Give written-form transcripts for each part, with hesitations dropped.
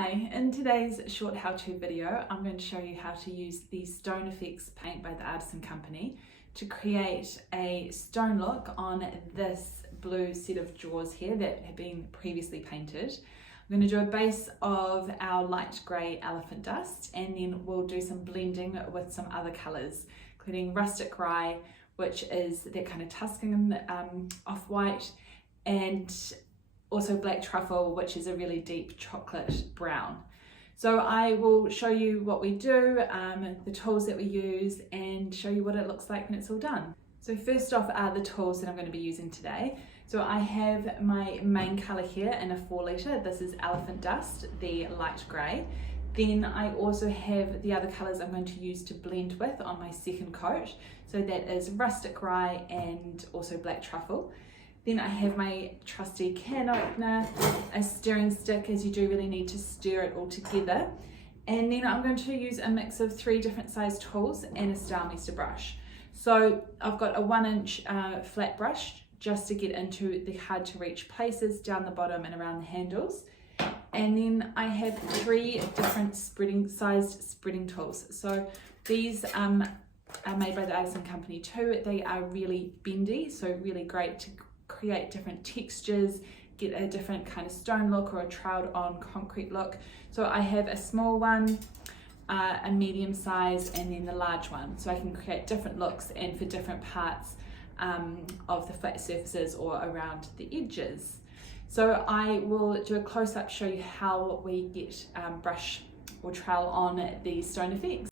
Hi, in today's short how-to video, I'm going to show you how to use the Stone Effects paint by the Artisan Company to create a stone look on this blue set of drawers here that have been previously painted. I'm going to do a base of our light grey elephant dust, and then we'll do some blending with some other colours, including Rustic Rye, which is that kind of Tuscan off-white, and also Black Truffle, which is a really deep chocolate brown. So I will show you what we do, the tools that we use, and show you what it looks like when it's all done. So first off are the tools that I'm going to be using today. So I have my main colour here in a 4 litre. This is Elephant Dust, the light grey. Then I also have the other colours I'm going to use to blend with on my second coat. So that is Rustic Rye and also Black Truffle. Then I have my trusty can opener, a stirring stick, as you do really need to stir it all together. And then I'm going to use a mix of 3 different size tools and a Stylemaster brush. So I've got a 1-inch flat brush just to get into the hard to reach places down the bottom and around the handles. And then I have 3 different sized spreading tools. So these are made by the Artisan Company too. They are really bendy, so really great to create different textures, get a different kind of stone look or a troweled on concrete look. So I have a small one, a medium size, and then the large one. So I can create different looks and for different parts of the flat surfaces or around the edges. So I will do a close-up, show you how we get brush or trowel on the Stone Effects.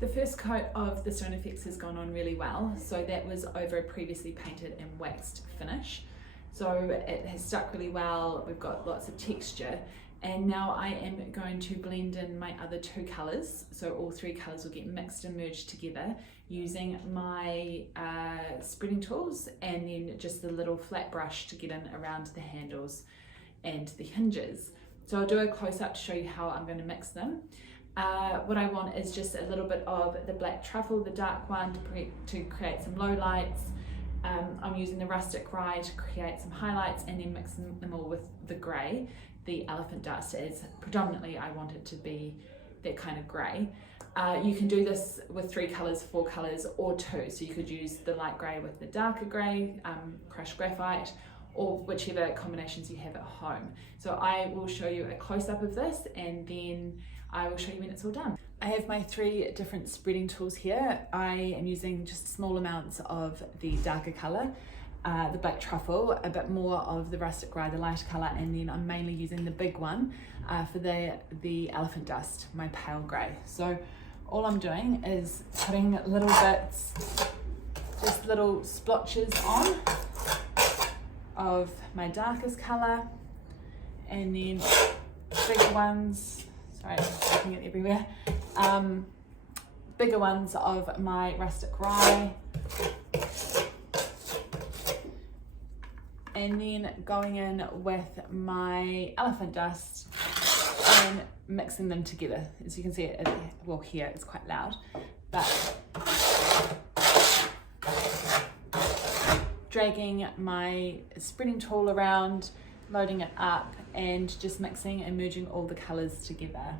The first coat of the Stone Effects has gone on really well, so that was over a previously painted and waxed finish. So it has stuck really well, we've got lots of texture, and now I am going to blend in my other 2 colours, so all 3 colours will get mixed and merged together using my spreading tools and then just the little flat brush to get in around the handles and the hinges. So I'll do a close-up to show you how I'm going to mix them. What I want is just a little bit of the Black Truffle, the dark one, to create some low lights. I'm using the Rustic Rye to create some highlights, and then mixing them all with the grey, the Elephant Dust, as predominantly I want it to be that kind of grey. You can do this with 3 colours, 4 colours, or 2. So you could use the light grey with the darker grey, crushed graphite, or whichever combinations you have at home. So I will show you a close-up of this, and then I will show you when it's all done. I have my 3 different spreading tools here. I am using just small amounts of the darker colour, the Black Truffle, a bit more of the Rustic Rye, the lighter colour, and then I'm mainly using the big one for the Elephant Dust, my pale grey. So all I'm doing is putting little bits, just little splotches on of my darkest colour, and then bigger ones, sorry, I'm looking at everywhere, bigger ones of my Rustic Rye, and then going in with my Elephant Dust and mixing them together. As you can see, well, here it's quite loud, but dragging my spreading tool around, loading it up, and just mixing and merging all the colours together.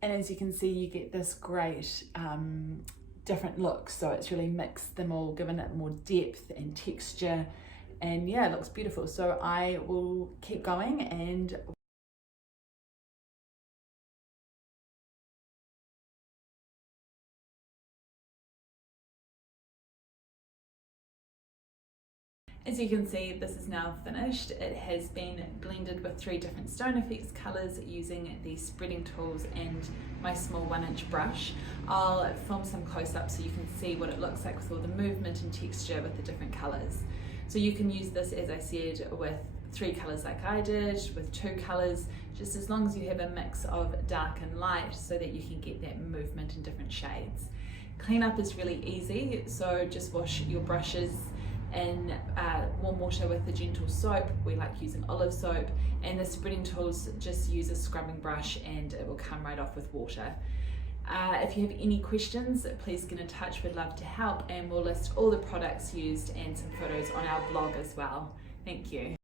And as you can see, you get this great different look. So it's really mixed them all, given it more depth and texture, and yeah, it looks beautiful. So I will keep going and as you can see, this is now finished. It has been blended with 3 different Stone Effects colours using the spreading tools and my small 1-inch brush. I'll film some close-ups so you can see what it looks like with all the movement and texture with the different colours. So you can use this, as I said, with 3 colours like I did, with 2 colours, just as long as you have a mix of dark and light so that you can get that movement in different shades. Cleanup is really easy, so just wash your brushes in warm water with a gentle soap. We like using olive soap, and the spreading tools, just use a scrubbing brush and it will come right off with water. If you have any questions, please get in touch, we'd love to help, and we'll list all the products used and some photos on our blog as well. Thank you.